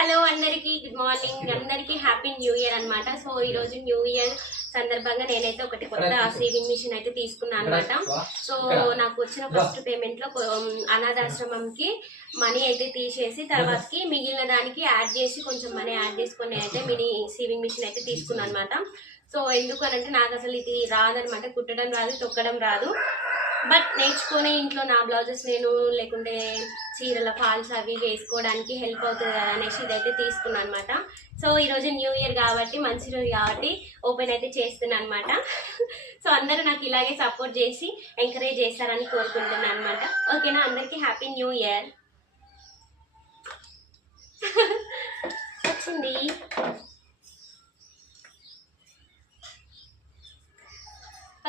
Hello అందరికి good morning అందరికి happy new year అన్నమాట. సో ఈ రోజు న్యూ ఇయర్ సందర్భంగా నేనైతే ఒకటి కొత్త సేవింగ్ మిషన్ అయితే తీసుకున్నాను అనమాట సో నాకు వచ్చిన ఫస్ట్ పేమెంట్లో అనాథాశ్రమంకి మనీ అయితే తీసేసి తర్వాతకి మిగిలిన దానికి యాడ్ చేసి కొంచెం మనీ యాడ్ చేసుకొని అయితే మినీ సేవింగ్ మిషన్ అయితే తీసుకున్నాను అనమాట సో ఎందుకు అని అంటే నాకు అసలు ఇది రాదనమాట కుట్టడం రాదు తొక్కడం రాదు. బట్ నేర్చుకునే ఇంట్లో నా బ్లౌజెస్ నేను లేకుంటే చీరల ఫాల్స్ అవి వేసుకోవడానికి హెల్ప్ అవుతుంది కదా అనేసి ఇదైతే తీసుకున్నాను అనమాట సో ఈరోజు న్యూ ఇయర్ కాబట్టి మంచి రోజు కాబట్టి ఓపెన్ అయితే చేస్తున్నాను అనమాట సో అందరూ నాకు ఇలాగే సపోర్ట్ చేసి ఎంకరేజ్ చేస్తారని కోరుకుంటున్నాను అనమాట ఓకేనా అందరికీ హ్యాపీ న్యూ ఇయర్ వచ్చింది.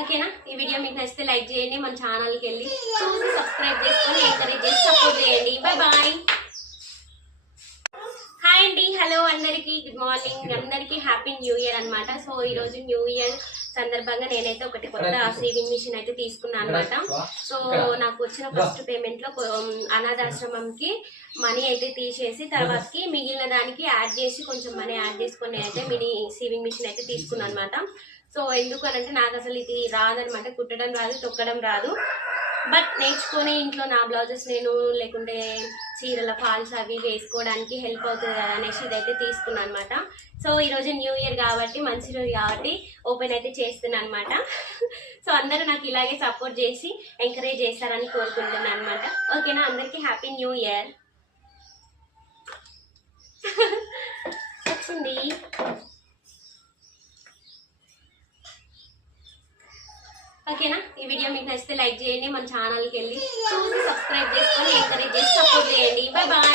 ఓకేనా? ఈ వీడియో మీకు నచ్చితే లైక్ చేయండి మన ఛానల్కి వెళ్ళి చూసి సబ్స్క్రైబ్ చేసుకొని ఎంకరేజ్ చేసి సపోర్ట్ చేయండి. బాయ్ బాయ్ అందరికీ గుడ్ మార్నింగ్ అందరికీ హ్యాపీ న్యూ ఇయర్ అన్నమాట. సో ఈ రోజు న్యూ ఇయర్ సందర్భంగా నేనైతే ఒకటి కొత్త సేవింగ్ మిషన్ అయితే తీసుకున్నాను అనమాట సో నాకు వచ్చిన ఫస్ట్ పేమెంట్లో కొ- అనాథాశ్రమంకి మనీ అయితే తీసేసి తర్వాతకి మిగిలిన దానికి యాడ్ చేసి కొంచెం మనీ యాడ్ చేసుకొని అయితే మినీ సేవింగ్ మిషన్ అయితే తీసుకున్నాను అనమాట సో ఎందుకు అని అంటే నాకు అసలు ఇది రాదనమాట కుట్టడం రాదు తొక్కడం రాదు. బట్ నేర్చుకునే ఇంట్లో నా బ్లౌజెస్ నేను లేకుంటే చీరల ఫాల్స్ అవి వేసుకోవడానికి హెల్ప్ అవుతుంది కదా అనేసి ఇదైతే తీసుకున్నాను అనమాట సో ఈరోజు న్యూ ఇయర్ కాబట్టి మంచి రోజు కాబట్టి ఓపెన్ అయితే చేస్తున్నాను అనమాట సో అందరూ నాకు ఇలాగే సపోర్ట్ చేసి ఎంకరేజ్ చేస్తారని కోరుకుంటున్నాను అనమాట ఓకేనా అందరికీ హ్యాపీ న్యూ ఇయర్ వచ్చింది. ఓకేనా? ఈ వీడియో మీకు నచ్చితే లైక్ చేయండి మన ఛానల్కి వెళ్ళి చూసి సబ్స్క్రైబ్ చేసుకొని ఎంకరేజ్ చేసి సపోర్ట్ చేయండి. Bye bye